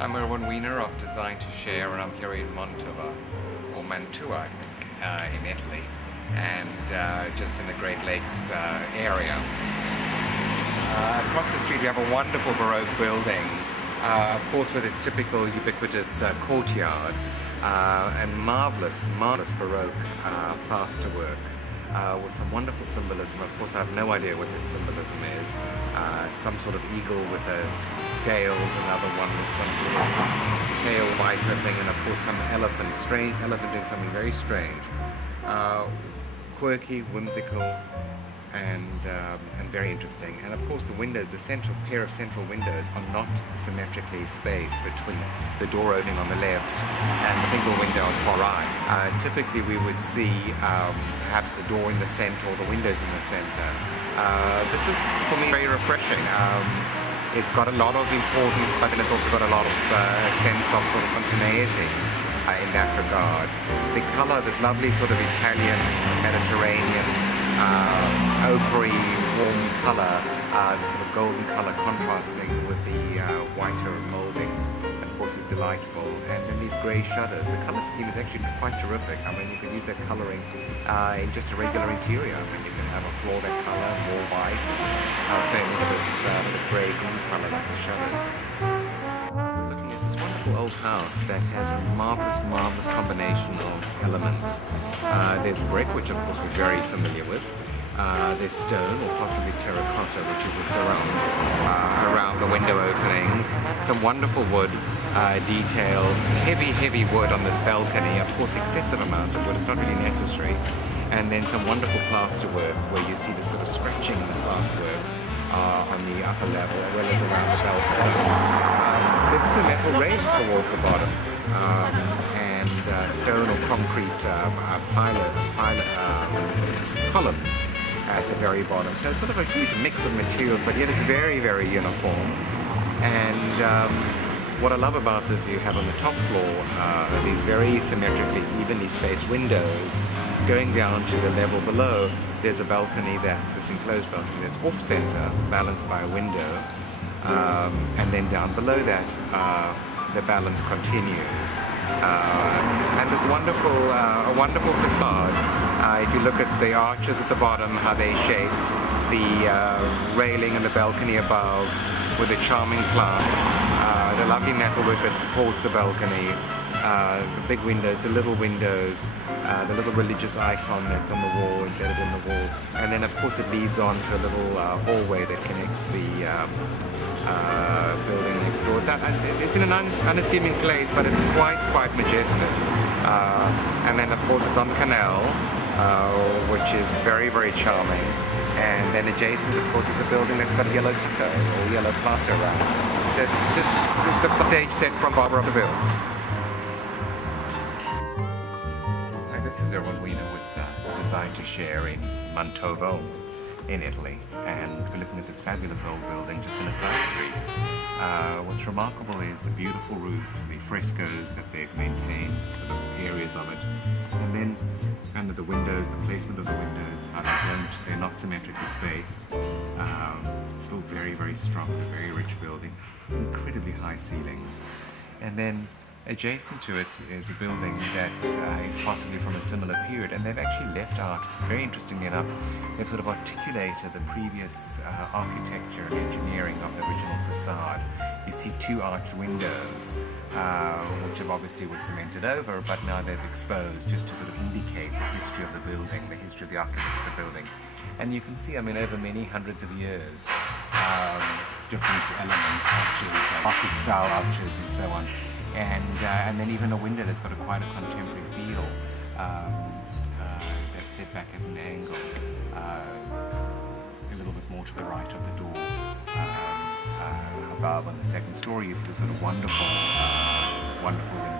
I'm Irwin Weiner of Design to Share, and I'm here in Mantova, or Mantua, I think, in Italy, and just in the Great Lakes area. Across the street we have a wonderful Baroque building, of course with its typical ubiquitous courtyard, and marvelous Baroque plasterwork. With some wonderful symbolism. Of course I have no idea what this symbolism is. Some sort of eagle with scales, another one with some sort of tail viper thing, and of course some elephant doing something very strange. Quirky, whimsical, and very interesting. And of course the windows, the pair of central windows are not symmetrically spaced between the door opening on the left and the single window on the far right. Typically we would see perhaps the door in the center or the windows in the center. This is for me very refreshing. It's got a lot of importance, but then it's also got a lot of sense of sort of spontaneity in that regard. The color, this lovely sort of Italian, Mediterranean, ochre, warm color, the sort of golden color contrasting with the whiter moldings, of course, is delightful. And then these grey shutters, the color scheme is actually quite terrific. I mean, you could use that coloring in just a regular interior. I mean, you can have a floor that color, more white, thing with this sort of grey-green color like the shutters. Looking at this wonderful old house that has a marvelous combination of elements. There's brick, which of course we're very familiar with. There's stone, or possibly terracotta, which is a surround around the window openings. Some wonderful wood details, heavy wood on this balcony. Of course, excessive amount of wood, it's not really necessary. And then some wonderful plasterwork, where you see the sort of scratching in the plasterwork on the upper level, as well as around the balcony. There's a metal railing towards the bottom, and stone or concrete columns at the very bottom. So it's sort of a huge mix of materials, but yet it's very uniform. And what I love about this, you have on the top floor these very symmetrically, evenly spaced windows. Going down to the level below, there's a balcony that's this enclosed balcony that's off-center, balanced by a window. And then down below that, the balance continues. And it's a wonderful facade. If you look at the arches at the bottom, how they shaped, the railing and the balcony above with the charming glass, the lovely metalwork that supports the balcony, the big windows, the little windows, the little religious icon that's on the wall, embedded in the wall, and then of course it leads on to a little hallway that connects the building next door. It's in an unassuming place, but it's quite majestic. And then of course it's on the canal, which is very charming. And then adjacent, of course, is a building that's got a yellow stucco or yellow plaster around. So it looks like a stage set from Barbara to build. Hi, this is Irwin Weiner with Design to Share in Mantova in Italy, and we're looking at this fabulous old building just in a side street. What's remarkable is the beautiful roof, the frescoes that they've maintained, sort of areas of it, and then under the windows, the placement of the windows, how they're not symmetrically spaced. Still very strong, a very rich building, incredibly high ceilings. And then adjacent to it is a building that is possibly from a similar period, and they've actually left out, very interestingly enough, they've sort of articulated the previous architecture and engineering of the original facade. You see two arched windows, which have obviously were cemented over, but now they've exposed just to sort of indicate the history of the building, the history of the architecture of the building. And you can see, I mean, over many hundreds of years, different elements, arches, Gothic style arches and so on. And then even a window that's got quite a contemporary feel, that's set back at an angle, a little bit more to the right of the door. Above on the second story, you see the sort of wonderful window